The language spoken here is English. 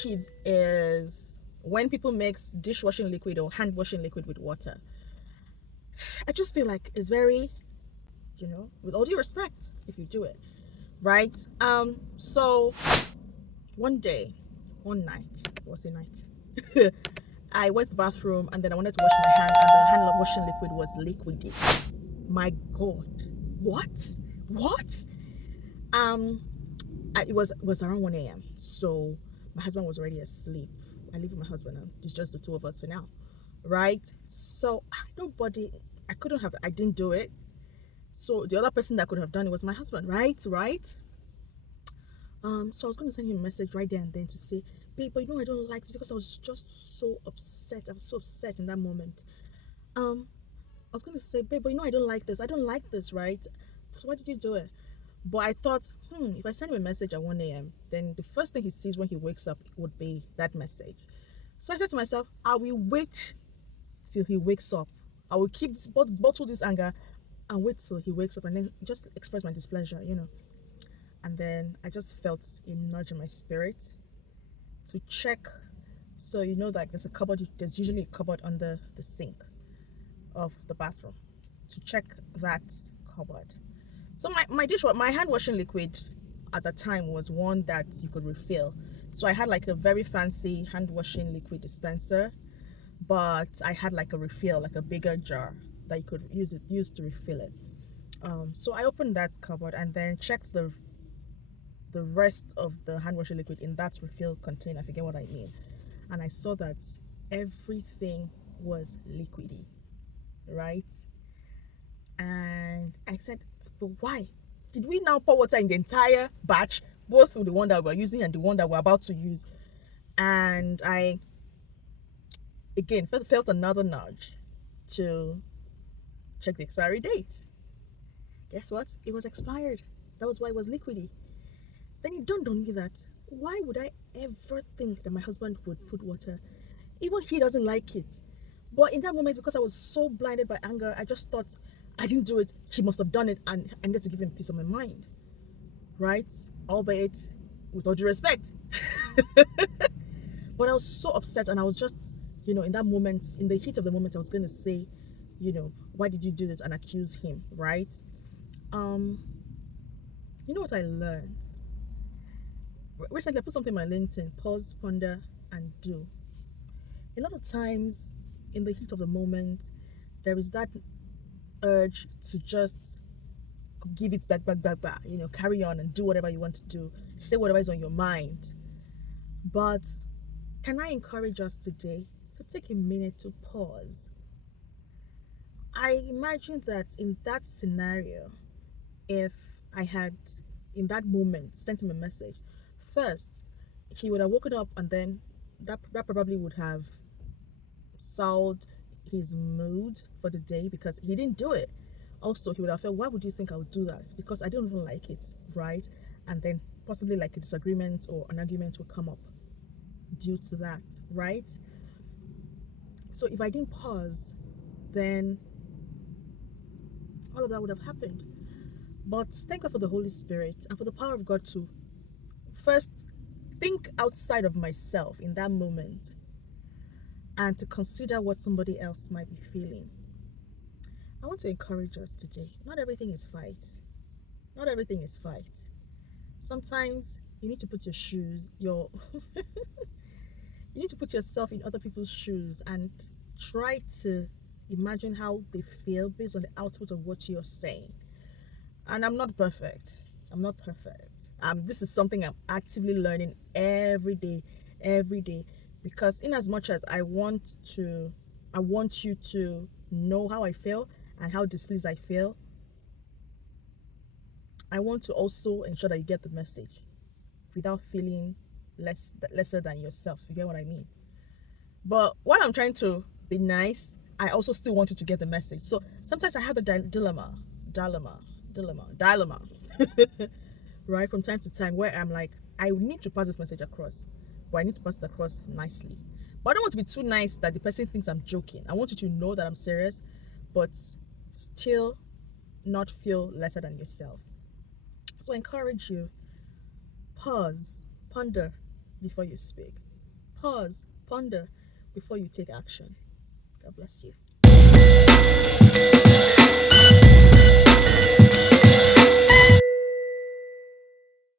peeves is when people mix dishwashing liquid or hand washing liquid with water. I just feel like it's very, with all due respect, if you do it, right? So one day, one night, it was a night. I went to the bathroom and then I wanted to wash my hand, and the hand washing liquid was liquidy. My God, what? What? Um, it was around 1 a.m. So my husband was already asleep. I live with my husband and it's just the two of us for now, right? So nobody, I didn't do it. So the other person that could have done it was my husband, right? Right? So I was going to send him a message right there and then to say, babe, but I don't like this, because I was just so upset. I was so upset in that moment. I was going to say, babe, but I don't like this. I don't like this, right? So why did you do it? But I thought, if I send him a message at 1 a.m., then the first thing he sees when he wakes up would be that message. So I said to myself, I will wait till he wakes up. I will keep bottle this anger and wait till he wakes up and then just express my displeasure. And then I just felt a nudge in my spirit to check. So like there's usually a cupboard under the sink of the bathroom, to check that cupboard. So my hand washing liquid at the time was one that you could refill. So I had like a very fancy hand washing liquid dispenser, but I had like a refill, like a bigger jar that you could use to refill it. So I opened that cupboard and then checked the rest of the hand washing liquid in that refill container. I forget what I mean. And I saw that everything was liquidy, right? And I said, but why? Did we now pour water in the entire batch, both the one that we're using and the one that we're about to use? And I, again, felt another nudge to check the expiry date. Guess what? It was expired. That was why it was liquidy. Then it dawned on me that why would I ever think that my husband would put water? Even he doesn't like it. But in that moment, because I was so blinded by anger, I just thought, I didn't do it. He must have done it, and I needed to give him peace of my mind. Right? Albeit with all due respect. But I was so upset, and I was just, in that moment, in the heat of the moment, I was going to say, why did you do this, and accuse him, right? You know what I learned? Recently, I put something on my LinkedIn: pause, ponder, and do. A lot of times, in the heat of the moment, there is that urge to just give it back, carry on and do whatever you want to do, say whatever is on your mind. But can I encourage us today to take a minute to pause? I imagine that in that scenario, if I had in that moment sent him a message, first he would have woken up, and then that probably would have soured his mood for the day because he didn't do it. Also, he would have felt, why would you think I would do that? Because I don't even like it, right? And then possibly like a disagreement or an argument will come up due to that, right? So if I didn't pause, then all of that would have happened. But thank God for the Holy Spirit and for the power of God to first think outside of myself in that moment and to consider what somebody else might be feeling. I want to encourage us today. Not everything is fight. Not everything is fight. Sometimes you need to put you need to put yourself in other people's shoes and try to imagine how they feel based on the output of what you're saying. And I'm not perfect. I'm not perfect. This is something I'm actively learning every day, because in as much as I want you to know how I feel and how displeased I feel, I want to also ensure that you get the message without feeling lesser than yourself. You get what I mean? But while I'm trying to be nice, I also still want you to get the message. So sometimes I have a dilemma, right, from time to time, where I'm like, I need to pass this message across, but I need to pass it across nicely. But I don't want to be too nice that the person thinks I'm joking. I want you to know that I'm serious, but still not feel lesser than yourself. So I encourage you, pause, ponder before you speak. pause, ponder before you take action. God bless you.